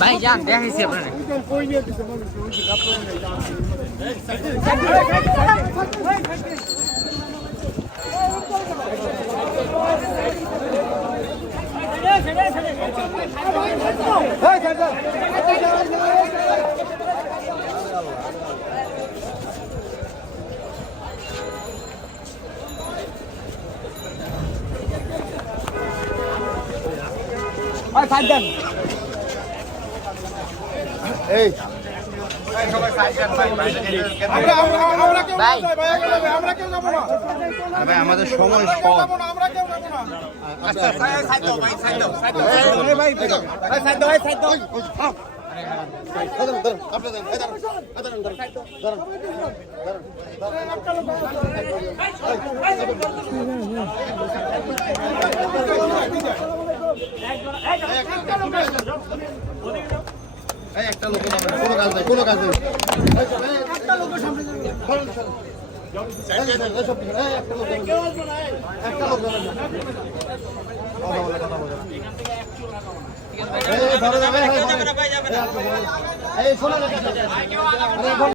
ভাই যান দেখাইছি আপনারা এই আমাদের সময় একটা লোক কোনো কাজ নেই কোনো কাজ নেই একটা লোকের সামনে একটা লোক এই শোনা